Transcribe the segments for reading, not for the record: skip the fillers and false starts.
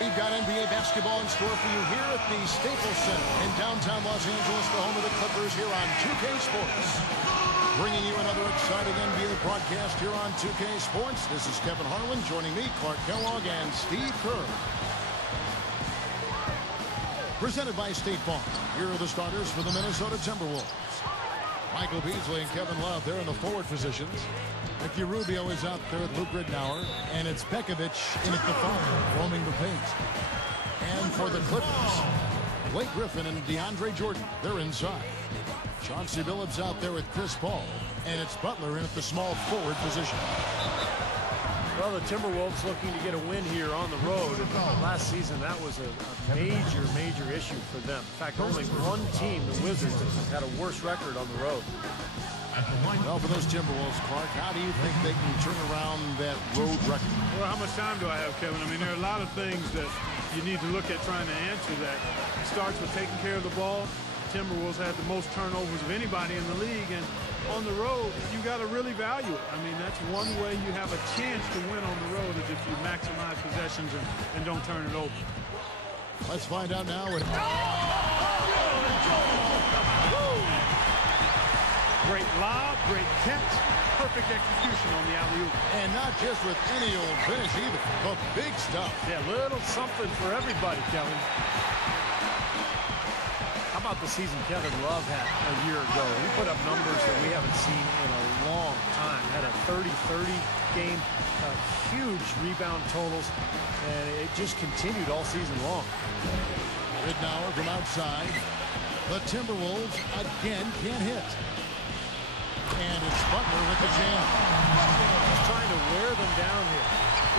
We've got NBA basketball in store for you here at the Staples Center in downtown Los Angeles, the home of the Clippers, here on 2K Sports. Bringing you another exciting NBA broadcast here on 2K Sports. This is Kevin Harlan, joining me, Clark Kellogg, and Steve Kerr. Presented by State Farm. Here are the starters for the Minnesota Timberwolves. Michael Beasley and Kevin Love, they're in the forward positions. Ricky Rubio is out there with Luke Ridnour, and it's Pekovic in at the 5, roaming the paint. And for the Clippers, Blake Griffin and DeAndre Jordan, they're inside. Chauncey Billups out there with Chris Paul, and it's Butler in at the small forward position. Well, the Timberwolves looking to get a win here on the road. And last season, that was a major issue for them. In fact, only one team, the Wizards, had a worse record on the road. Well, for those Timberwolves, Clark, how do you think they can turn around that road record? Well, how much time do I have, Kevin? I mean, there are a lot of things that you need to look at trying to answer that. It starts with taking care of the ball. Timberwolves had the most turnovers of anybody in the league, and on the road, you got to really value it. I mean, that's one way you have a chance to win on the road is if you maximize possessions and don't turn it over. Let's find out now. Great lob, great catch, perfect execution on the alley-oop. And not just with any old finish either, but big stuff. Yeah, little something for everybody, Kevin. How about the season Kevin Love had a year ago? He put up numbers that we haven't seen in a long time. Had a 30-30 game, huge rebound totals, and it just continued all season long. Ridnour from outside. The Timberwolves again can't hit. And it's Butler with the jam. He's trying to wear them down here.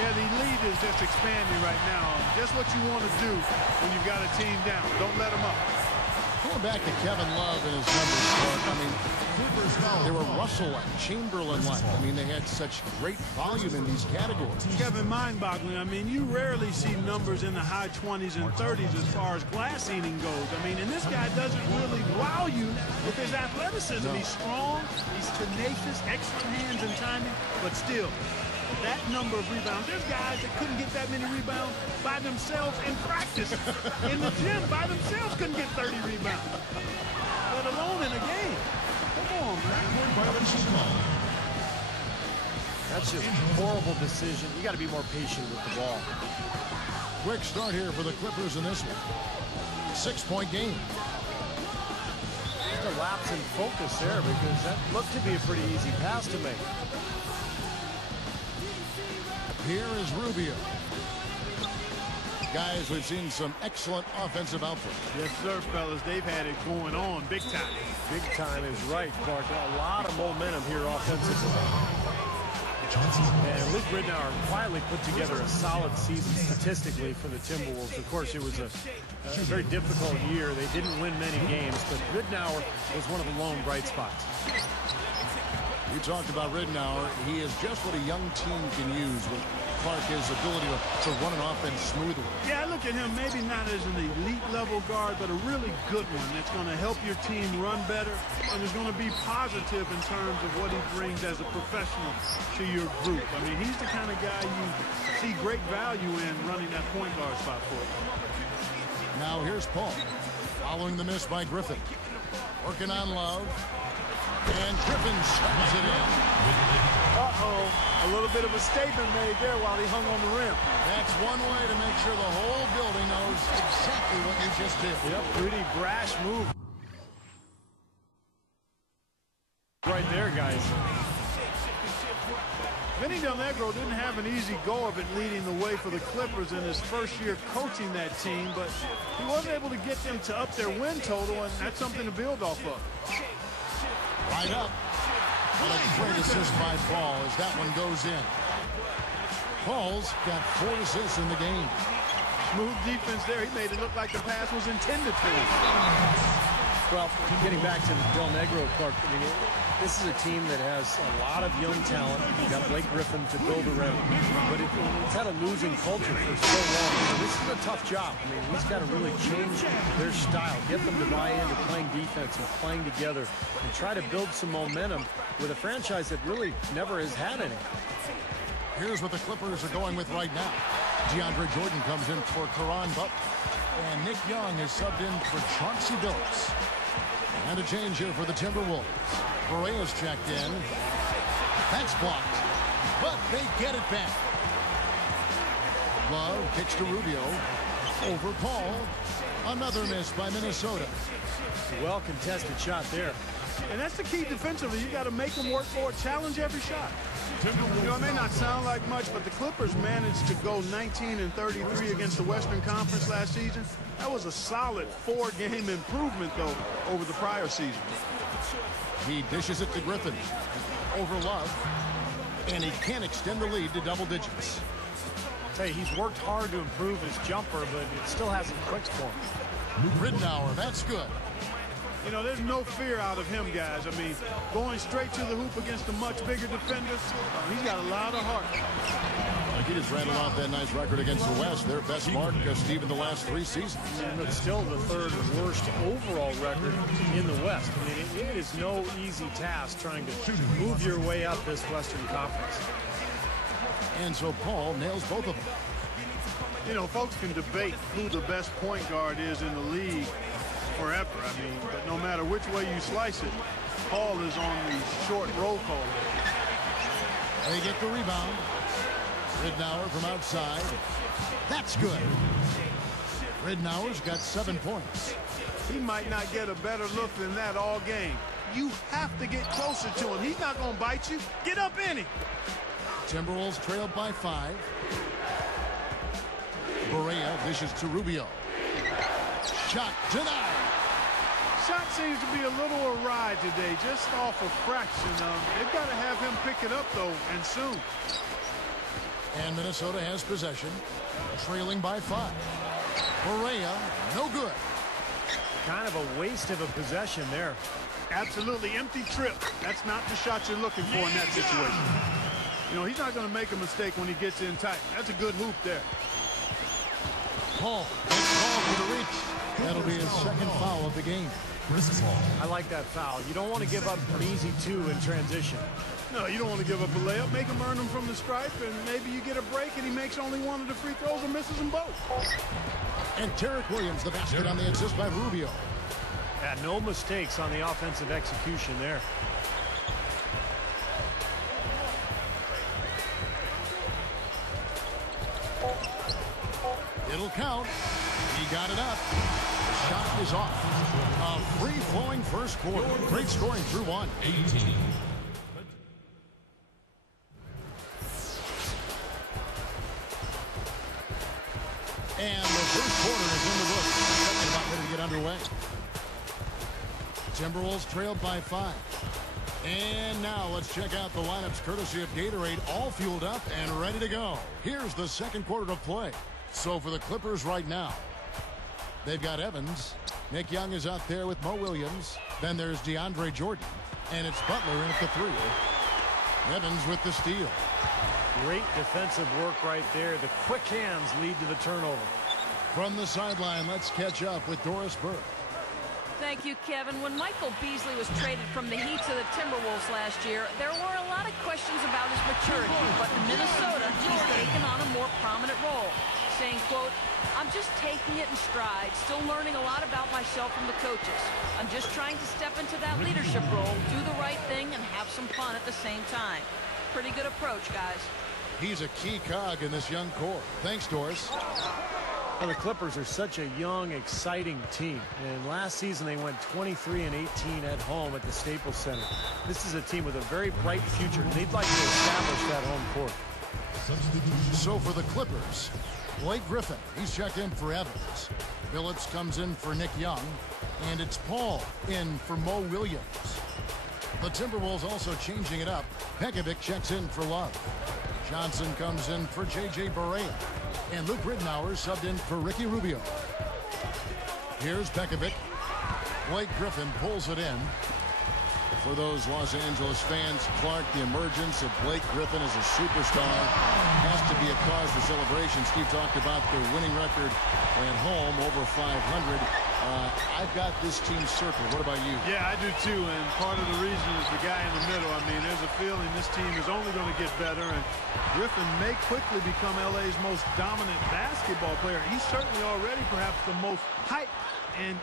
Yeah, the lead is just expanding right now. Just what you want to do when you've got a team down. Don't let them up. Going back to Kevin Love and his numbers, Clark, I mean, they were Russell-like, Chamberlain-like. I mean, they had such great volume in these categories. Kevin, mind-boggling. I mean, you rarely see numbers in the high 20s and 30s as far as glass eating goes. I mean, and this guy doesn't really wow you with his athleticism. No. He's strong, he's tenacious, excellent hands and timing, but still, that number of rebounds. There's guys that couldn't get that many rebounds by themselves in practice. In the gym, by themselves, couldn't get 30 rebounds, let alone in a game. Come on, man. That's just a horrible decision. You got to be more patient with the ball. Quick start here for the Clippers in this one. 6-point game. Just a lapse in focus there because that looked to be a pretty easy pass to make. Here is Rubio. Guys, we've seen some excellent offensive output. Yes, sir, fellas. They've had it going on big time. Big time is right, Clark. A lot of momentum here offensively. And Luke Ridnour quietly put together a solid season statistically for the Timberwolves. Of course, it was a very difficult year. They didn't win many games, but Ridnour was one of the lone bright spots. We talked about Ridnour. He is just what a young team can use with Clark, his ability to run an offense smoothly. Yeah, I look at him maybe not as an elite level guard, but a really good one that's going to help your team run better and is going to be positive in terms of what he brings as a professional to your group. I mean, he's the kind of guy you see great value in running that point guard spot for you. Now here's Paul, following the miss by Griffin. Working on Love. And Griffin shoves it in. Uh-oh. A little bit of a statement made there while he hung on the rim. That's one way to make sure the whole building knows exactly what you just did. Yep, pretty brash move. Right there, guys. Vinny Del Negro didn't have an easy go of it leading the way for the Clippers in his first year coaching that team, but he was able to get them to up their win total, and that's something to build off of. Right up. What a great assist by Paul as that one goes in. Paul's got 4 assists in the game. Smooth defense there. He made it look like the pass was intended for him. Well, getting back to the Del Negro, Clark, I mean, this is a team that has a lot of young talent. You got Blake Griffin to build around, but it's had a losing culture for so long. So this is a tough job. I mean, he's got to really change their style, get them to buy into playing defense and playing together, and try to build some momentum with a franchise that really never has had any. Here's what the Clippers are going with right now. DeAndre Jordan comes in for Caron Butler. And Nick Young is subbed in for Chauncey Billups. And a change here for the Timberwolves. Correa's checked in. That's blocked. But they get it back. Love kicks to Rubio. Over Paul. Another miss by Minnesota. Well-contested shot there. And that's the key defensively. You got to make them work for it, challenge every shot. You know, it may not sound like much, but the Clippers managed to go 19-33 against the Western Conference last season. That was a solid 4-game improvement, though, over the prior season. He dishes it to Griffin. Over Love. And he can't extend the lead to double digits. I'll tell you, he's worked hard to improve his jumper, but it still hasn't clicked for him. Ridnour, that's good. You know, there's no fear out of him, guys. I mean, going straight to the hoop against a much bigger defender, he's got a lot of heart. Like he just rattled off that nice record against the West. Their best mark, Steve, in the last 3 seasons. And it's still the 3rd worst overall record in the West. I mean, it is no easy task trying to move your way up this Western Conference. And so Paul nails both of them. You know, folks can debate who the best point guard is in the league forever. I mean, but no matter which way you slice it, Paul is on the short roll call. They get the rebound. Ridnour from outside. That's good. Ridnour's got 7 points. He might not get a better look than that all game. You have to get closer to him. He's not going to bite you. Get up in him. Timberwolves trailed by 5. Correa dishes to Rubio. Shot denied. Shot seems to be a little awry today, just off a fraction. They've got to have him pick it up, though, and soon. And Minnesota has possession, trailing by 5. Correa, no good. Kind of a waste of a possession there. Absolutely empty trip. That's not the shot you're looking for in that situation. You know, he's not going to make a mistake when he gets in tight. That's a good hoop there. Paul gets ball for the reach. That'll be his 2nd foul of the game. I like that foul. You don't want to give up an easy 2 in transition. No, you don't want to give up a layup. Make him earn them from the stripe, and maybe you get a break and he makes only 1 of the free throws or misses them both. And Derek Williams, the basket on the assist by Rubio. Yeah, no mistakes on the offensive execution there. It'll count. He got it up. The shot is off. A free-flowing first quarter. Great scoring through 1. 18. And the first quarter is in the books. Second about ready to get underway. Timberwolves trailed by 5. And now let's check out the lineups courtesy of Gatorade, all fueled up and ready to go. Here's the second quarter of play. So for the Clippers right now, they've got Evans. Nick Young is out there with Mo Williams. Then there's DeAndre Jordan. And it's Butler in at the 3. Evans with the steal. Great defensive work right there. The quick hands lead to the turnover. From the sideline, let's catch up with Doris Burke. Thank you, Kevin. When Michael Beasley was traded from the Heat to the Timberwolves last year, there were a lot of questions about his maturity. But in Minnesota, he's taken on a more prominent role, saying, quote, "I'm just taking it in stride, still learning a lot about myself from the coaches. I'm just trying to step into that leadership role, do the right thing, and have some fun at the same time." Pretty good approach, guys. He's a key cog in this young core. Thanks, Doris. Well, the Clippers are such a young, exciting team. And last season they went 23-18 at home at the Staples Center. This is a team with a very bright future. They'd like to establish that home court. So for the Clippers, Blake Griffin, he's checked in for Evans. Phillips comes in for Nick Young. And it's Paul in for Mo Williams. The Timberwolves also changing it up. Pekovic checks in for Love. Johnson comes in for J.J. Barea. And Luke Ridnour subbed in for Ricky Rubio. Here's Pekovic. Blake Griffin pulls it in. For those Los Angeles fans, Clark, the emergence of Blake Griffin as a superstar has to be a cause for celebration. Steve talked about their winning record at home, over 500. I've got this team circled. What about you? Yeah, I do too, and part of the reason is the guy in the middle. I mean, there's a feeling this team is only going to get better, and Griffin may quickly become LA's most dominant basketball player. He's certainly already perhaps the most hyped and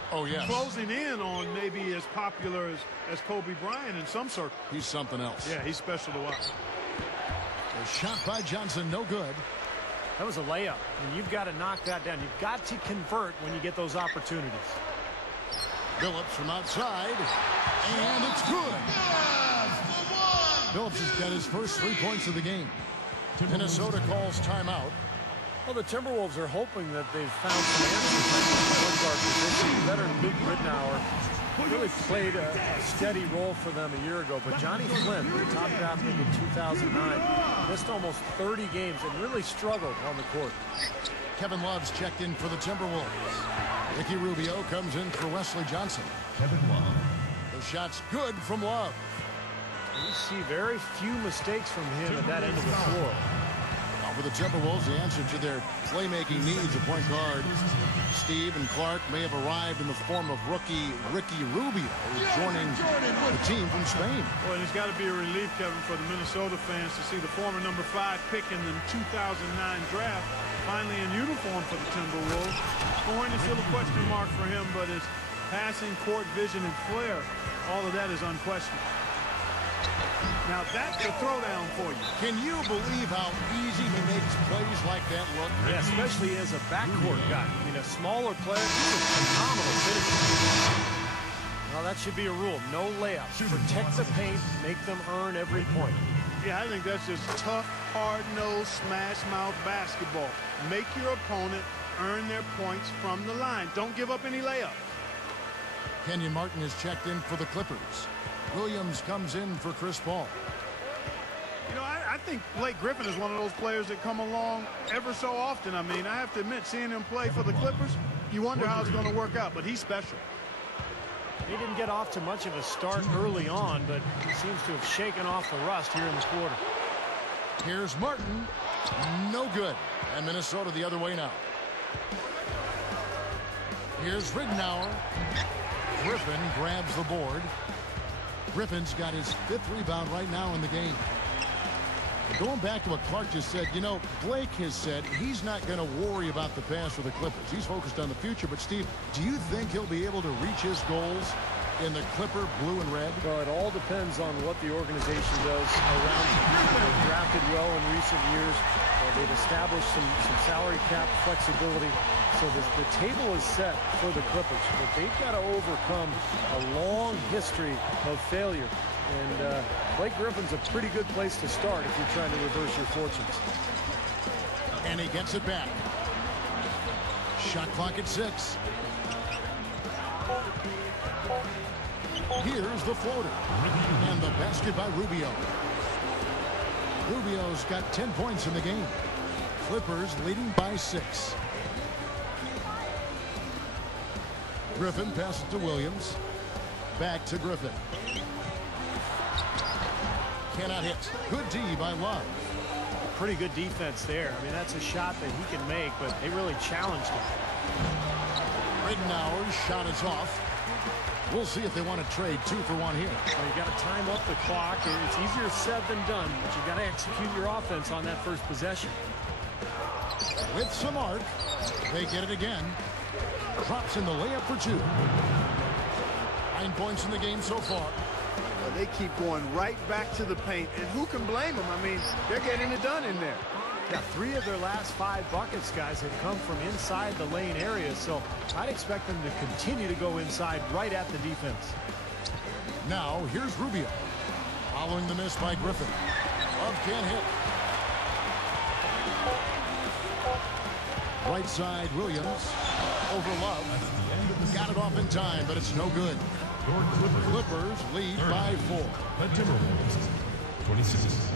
closing in on maybe as popular as Kobe Bryant in some circles. He's something else. Yeah, he's special to watch. A shot by Johnson, no good. That was a layup, and you've got to knock that down. You've got to convert when you get those opportunities. Phillips from outside, and it's good. Phillips has got his first 3 points of the game. Minnesota calls timeout. Well, the Timberwolves are hoping that they've found some answers at the point guard position. Veteran Luke Ridnour really played a steady role for them a year ago, but Johnny Flynn, the top draft pick in 2009, missed almost 30 games and really struggled on the court. Kevin Love's checked in for the Timberwolves. Ricky Rubio comes in for Wesley Johnson. Kevin Love. The shot's good from Love. You see very few mistakes from him at that end of the floor. For the Timberwolves, the answer to their playmaking needs, a point guard, Steve and Clark, may have arrived in the form of rookie Ricky Rubio, who's joining the team from Spain. Well, and it's got to be a relief, Kevin, for the Minnesota fans to see the former number 5 pick in the 2009 draft finally in uniform for the Timberwolves. Scoring is still a question mark for him, but his passing, court vision, and flair, all of that is unquestioned. Now that's a throwdown for you. Can you believe how easy he makes plays like that look? Yeah, especially as a backcourt guy. I mean, a smaller player, he's a phenomenal finisher. Well, that should be a rule. No layups. Protect the paint, make them earn every point. Yeah, I think that's just tough, hard-nosed, smash-mouth basketball. Make your opponent earn their points from the line. Don't give up any layups. Kenyon Martin is checked in for the Clippers. Williams comes in for Chris Paul. You know, I think Blake Griffin is one of those players that come along ever so often. I mean, I have to admit, seeing him play for the Clippers, you wonder how it's going to work out, but he's special. He didn't get off to much of a start early on, but he seems to have shaken off the rust here in the quarter. Here's Martin. No good. And Minnesota the other way now. Here's Ridnour. Griffin grabs the board. Griffin's got his 5th rebound right now in the game. Going back to what Clark just said, you know, Blake has said he's not going to worry about the past for the Clippers. He's focused on the future. But, Steve, do you think he'll be able to reach his goals in the Clipper blue and red? Well, it all depends on what the organization does around him. They've drafted well in recent years. They've established some salary cap flexibility. So the table is set for the Clippers, but they've got to overcome a long history of failure. And Blake Griffin's a pretty good place to start if you're trying to reverse your fortunes. And he gets it back. Shot clock at 6. Here's the floater. And the basket by Rubio. Rubio's got 10 points in the game. Clippers leading by 6. Griffin passes to Williams. Back to Griffin. Cannot hit. Good D by Love. Pretty good defense there. I mean, that's a shot that he can make, but they really challenged him. Ridnour's shot is off. We'll see if they want to trade 2 for 1 here. Well, you got to time up the clock. It's easier said than done, but you got to execute your offense on that first possession. With some arc, they get it again. Drops in the layup for 2. 9 points in the game so far. They keep going right back to the paint, and who can blame them? I mean, they're getting it done in there. Yeah, 3 of their last 5 buckets, guys, have come from inside the lane area, so I'd expect them to continue to go inside right at the defense. Now, here's Rubio. Following the miss by Griffin. Love can't hit. Right side, Williams. Over Love. Got it off in time, but it's no good. Clippers lead by 4. The Timberwolves, 26.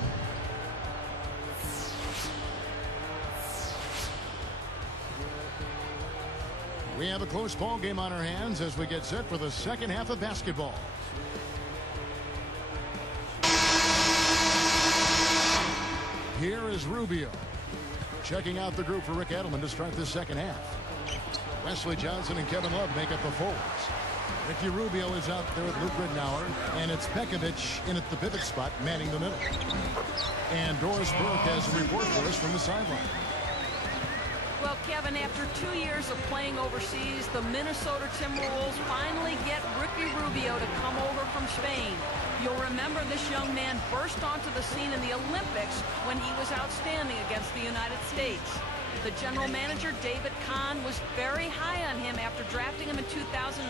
We have a close ball game on our hands as we get set for the second half of basketball. Here is Rubio. Checking out the group for Rick Edelman to start this second half. Wesley Johnson and Kevin Love make up the forwards. Ricky Rubio is out there with Luke Ridnour, and it's Pekovic in at the pivot spot, manning the middle. And Doris Burke has a report for us from the sideline. Well, Kevin, after 2 years of playing overseas, the Minnesota Timberwolves finally get Ricky Rubio to come over from Spain. You'll remember this young man burst onto the scene in the Olympics when he was outstanding against the United States. The general manager, David Kahn, was very high on him after drafting him in 2009,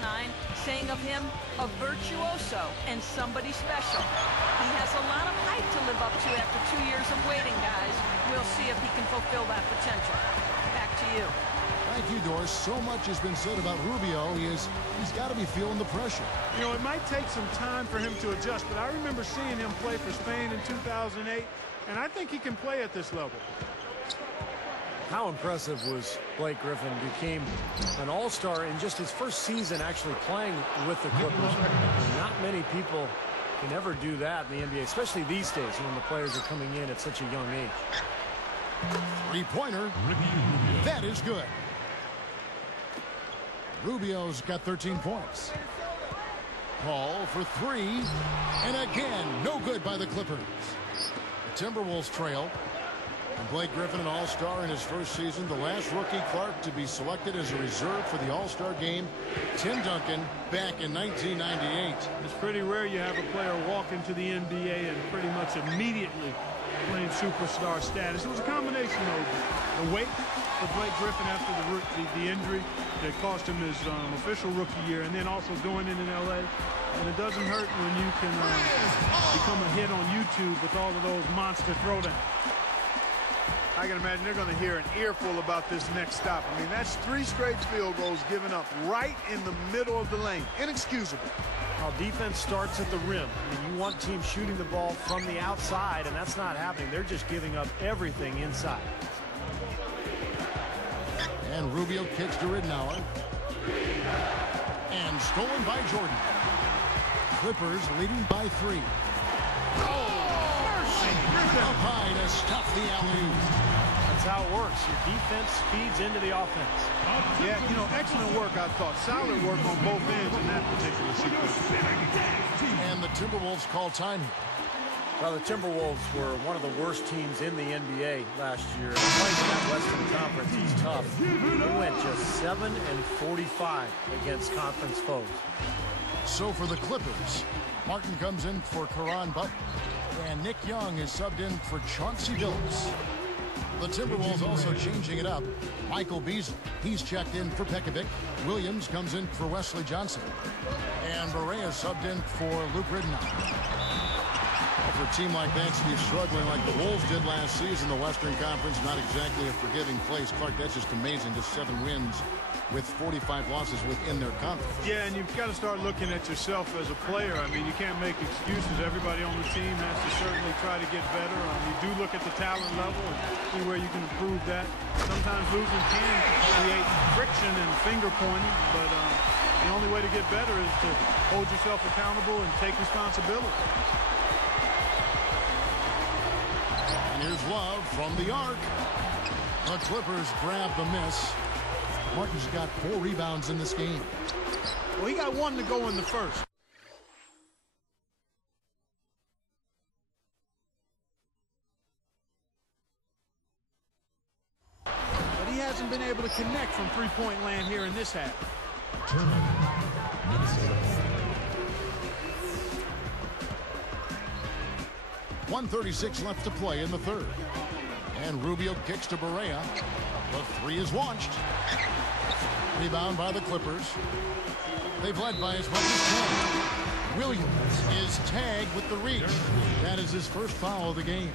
saying of him, a virtuoso and somebody special. He has a lot of height to live up to after 2 years of waiting, guys. We'll see if he can fulfill that potential. Back to you. Thank you, Doris. So much has been said about Rubio. He's got to be feeling the pressure. You know, it might take some time for him to adjust, but I remember seeing him play for Spain in 2008, and I think he can play at this level. How impressive was Blake Griffin? Became an all-star in just his first season actually playing with the Clippers. Not many people can ever do that in the NBA, especially these days when the players are coming in at such a young age. Three-pointer. That is good. Rubio's got 13 points. Call for 3. And again, no good by the Clippers. The Timberwolves trail. And Blake Griffin, an all-star in his first season. The last rookie, Clark, to be selected as a reserve for the all-star game. Tim Duncan back in 1998. It's pretty rare you have a player walk into the NBA and pretty much immediately playing superstar status. It was a combination of the weight for Blake Griffin after the injury that cost him his official rookie year, and then also doing it in L.A. And it doesn't hurt when you can become a hit on YouTube with all of those monster throwdowns. I can imagine they're going to hear an earful about this next stop. I mean, that's 3 straight field goals given up right in the middle of the lane. Inexcusable. Now, defense starts at the rim. I mean, you want teams shooting the ball from the outside, and that's not happening. They're just giving up everything inside. And Rubio kicks to Ridnour. And stolen by Jordan. Clippers leading by 3. Up high to stop the alley-oop. That's how it works. Your defense feeds into the offense. Yeah, you know, excellent work, I thought. Solid work on both ends in that particular sequence. And the Timberwolves call time here. Well, the Timberwolves were one of the worst teams in the NBA last year. Playing in that Western Conference is tough. They went just 7-45 against conference foes. So for the Clippers, Martin comes in for Caron Button. And Nick Young is subbed in for Chauncey Billups. The Timberwolves also changing it up. Michael Beasley, he's checked in for Pekovic. Williams comes in for Wesley Johnson. And Barea subbed in for Luke Ridnour. For a team like that to be struggling like the Wolves did last season, the Western Conference, not exactly a forgiving place. Clark, that's just amazing. Just 7 wins with 45 losses within their conference. Yeah, and you've got to start looking at yourself as a player. I mean, you can't make excuses. Everybody on the team has to certainly try to get better. You do look at the talent level and see where you can improve that. Sometimes losing can create friction and finger pointing, but the only way to get better is to hold yourself accountable and take responsibility. And here's Love from the arc. The Clippers grab the miss. Martin's got 4 rebounds in this game. Well, he got 1 to go in the first. But he hasn't been able to connect from three-point land here in this half. Minnesota. 1:36 left to play in the third. And Rubio kicks to Barea. The three is launched. Rebound by the Clippers. They've led by as much as 10. Williams is tagged with the reach. That is his first foul of the game.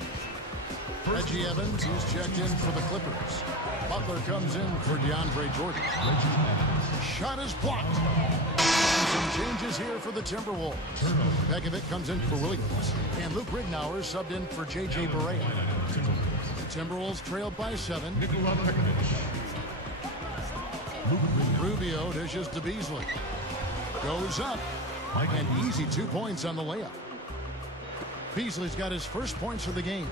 Reggie Evans is checked in for the Clippers. Butler comes in for DeAndre Jordan. Shot is blocked. And some changes here for the Timberwolves. Begovic comes in for Williams. And Luke Ridnour subbed in for J.J. Barea. The Timberwolves trailed by 7. Rubio dishes to Beasley. Goes up. And easy 2 points on the layup. Beasley's got his first points for the game.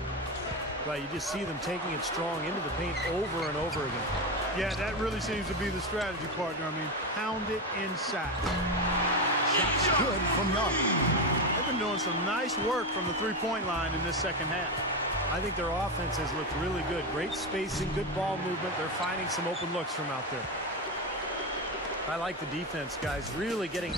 Right, you just see them taking it strong into the paint over and over again. Yeah, that really seems to be the strategy, partner. I mean, pound it inside. Shots good from Young. They've been doing some nice work from the three-point line in this second half. I think their offense has looked really good. Great spacing, good ball movement. They're finding some open looks from out there. I like the defense, guys. Really getting...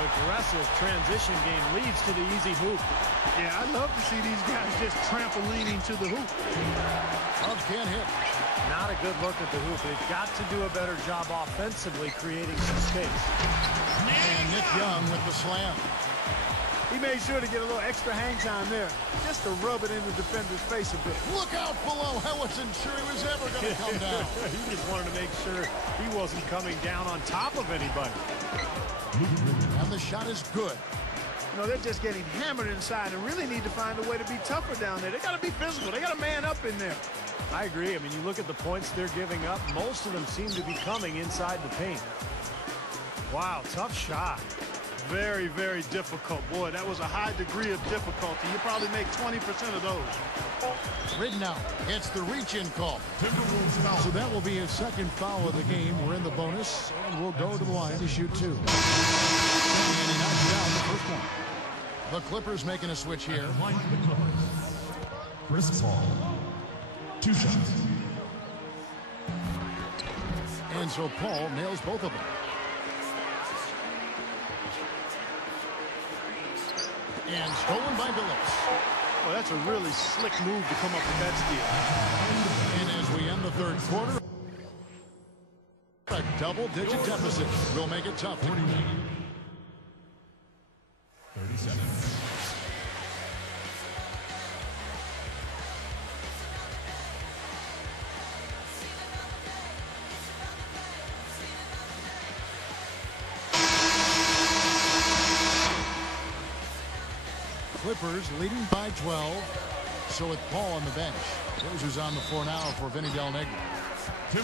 Aggressive transition game leads to the easy hoop. Yeah, I love to see these guys just trampolining to the hoop. Love can't hit. Not a good look at the hoop. They've got to do a better job offensively creating some space. And Nick Young with the slam. He made sure to get a little extra hang time there, just to rub it in the defender's face a bit. Look out below. I wasn't sure he was ever going to come down. He just wanted to make sure he wasn't coming down on top of anybody. And the shot is good. You know, they're just getting hammered inside and really need to find a way to be tougher down there. They got to be physical. They got to man up in there. I agree. I mean, you look at the points they're giving up. Most of them seem to be coming inside the paint. Wow, tough shot. Very, very difficult. Boy, that was a high degree of difficulty. You probably make 20% of those. Ridnour gets the reach-in call. So that will be his second foul of the game. We're in the bonus, and we'll go to the line to shoot 2. And he knocks down the first one. The Clippers making a switch here. Chris Paul. 2 shots. And so Paul nails both of them. And stolen by Billups. Well, that's a really slick move to come up with that steal. And as we end the third quarter, a double-digit deficit will make it tough. 49. 37. Clippers leading by 12. So with Paul on the bench, here's who's on the floor now for Vinny Del Negro.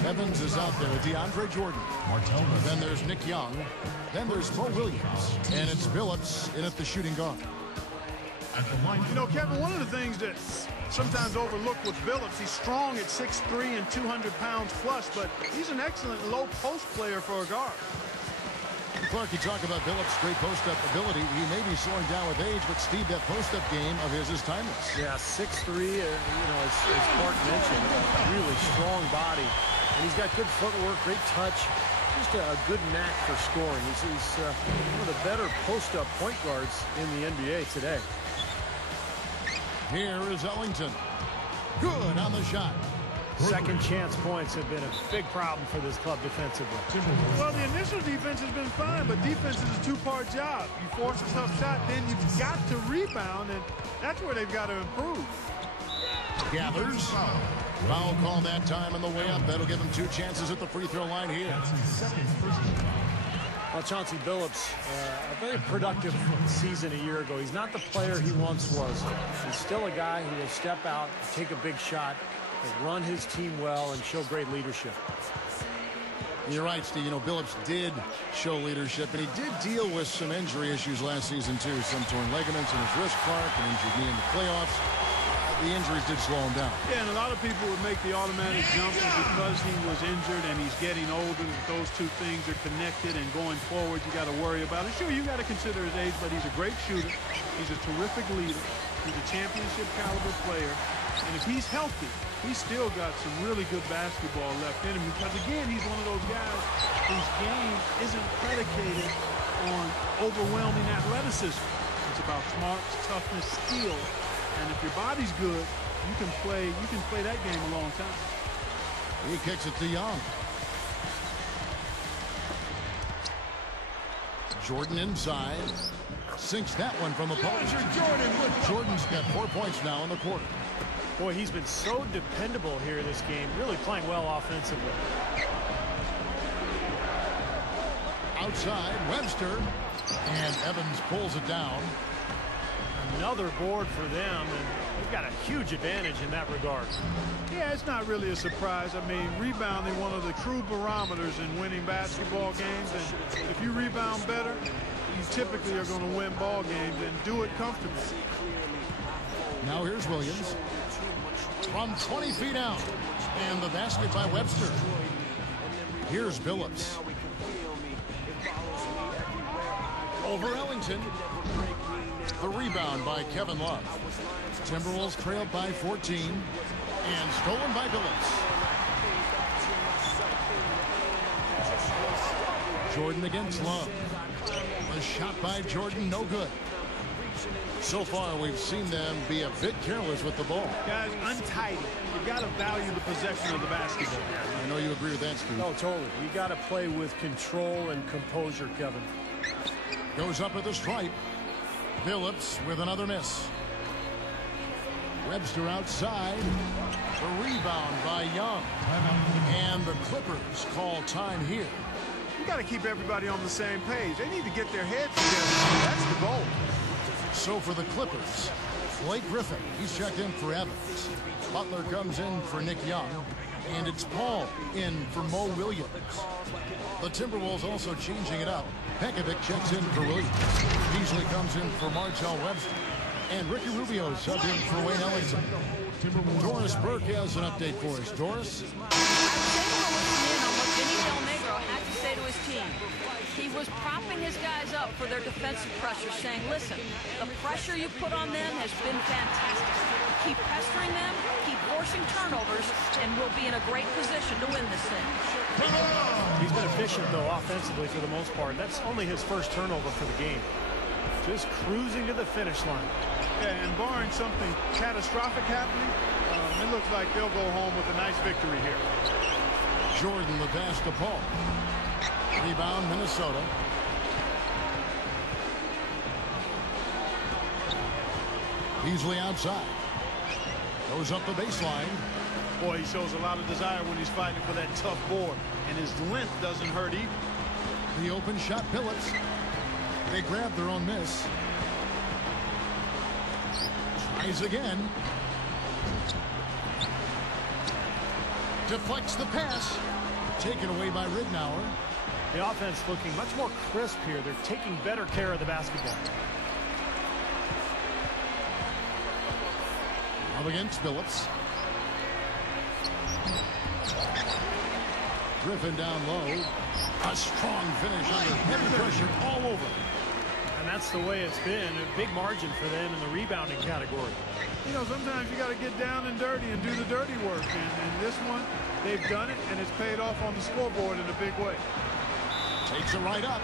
Evans is out there with DeAndre Jordan. Then there's Nick Young. Then there's Mo Williams. And it's Billups in at the shooting guard. You know, Kevin, one of the things that sometimes overlooked with Billups, he's strong at 6'3" and 200 pounds plus, but he's an excellent low post player for a guard. Clark, you talk about Billups' great post-up ability. He may be slowing down with age, but Steve, that post-up game of his is timeless. Yeah, 6'3", you know, as Clark mentioned, a really strong body. And he's got good footwork, great touch, just a good knack for scoring. He's one of the better post-up point guards in the NBA today. Here is Ellington. Good on the shot. Second chance points have been a big problem for this club defensively. Well, the initial defense has been fine, but defense is a two-part job. You force a tough shot, then you've got to rebound, and that's where they've got to improve. Gathers. Foul call that time on the way up. That'll give him 2 chances at the free throw line here. Well, Chauncey Billups, a very productive season a year ago. He's not the player he once was. He's still a guy who will step out, take a big shot, run his team well, and show great leadership. You're right, Steve. You know, Billups did show leadership, and he did deal with some injury issues last season, too. Some torn ligaments in his wrist, Clark, an injured knee in the playoffs. The injuries did slow him down. Yeah, and a lot of people would make the automatic jump because he was injured and he's getting older. Those two things are connected, and going forward, you got to worry about it. Sure, you got to consider his age, but he's a great shooter. He's a terrific leader. He's a championship caliber player. And if he's healthy, he's still got some really good basketball left in him, because, again, he's one of those guys whose game isn't predicated on overwhelming athleticism. It's about smarts, toughness, skill, and if your body's good, you can play that game a long time. He kicks it to Young. Jordan inside. Sinks that one from the post. Jordan's got 4 points now in the quarter. Boy, he's been so dependable here this game, really playing well offensively. Outside, Webster. And Evans pulls it down. Another board for them, and they've got a huge advantage in that regard. Yeah, it's not really a surprise. I mean, rebounding, one of the true barometers in winning basketball games. And if you rebound better, you typically are going to win ball games and do it comfortably. Now here's Williams. From 20 feet out. And the basket by Webster. Here's Billups. Over Ellington. The rebound by Kevin Love. Timberwolves trailed by 14. And stolen by Billups. Jordan against Love. A shot by Jordan, no good. So far, we've seen them be a bit careless with the ball. Guys, untidy. You've got to value the possession of the basketball. I know you agree with that, Steve. No, totally. You got to play with control and composure, Kevin. Goes up at the stripe. Billups with another miss. Webster outside. The rebound by Young. And the Clippers call time here. You got to keep everybody on the same page. They need to get their heads together. That's the goal. So for the Clippers, Blake Griffin, he's checked in for Evans. Butler comes in for Nick Young. And it's Paul in for Mo Williams. The Timberwolves also changing it up. Pekovic checks in for Williams. Beasley comes in for Martell Webster. And Ricky Rubio subbed in for Wayne Ellington. Doris Burke has an update for us. Doris? I was able to listen in on what Vinny Del Negro had to say to his team. He was propping his guys up for their defensive pressure, saying, listen, the pressure you put on them has been fantastic. Keep pestering them, keep forcing turnovers, and we'll be in a great position to win this thing. He's been efficient, though, offensively for the most part. That's only his first turnover for the game. Just cruising to the finish line. Yeah, and barring something catastrophic happening, it looks like they'll go home with a nice victory here. Jordan the pass to Paul. Rebound, Minnesota. Beasley outside. Goes up the baseline. Boy, he shows a lot of desire when he's fighting for that tough board, and his length doesn't hurt either. The open shot, Billups. They grab their own miss. Tries again. Deflects the pass. Taken away by Ridnour. The offense looking much more crisp here. They're taking better care of the basketball. Up against Billups. Griffin down low. A strong finish under heavy pressure all over. And that's the way it's been. A big margin for them in the rebounding category. You know, sometimes you got to get down and dirty and do the dirty work. And this one, they've done it, and it's paid off on the scoreboard in a big way. Takes it right up.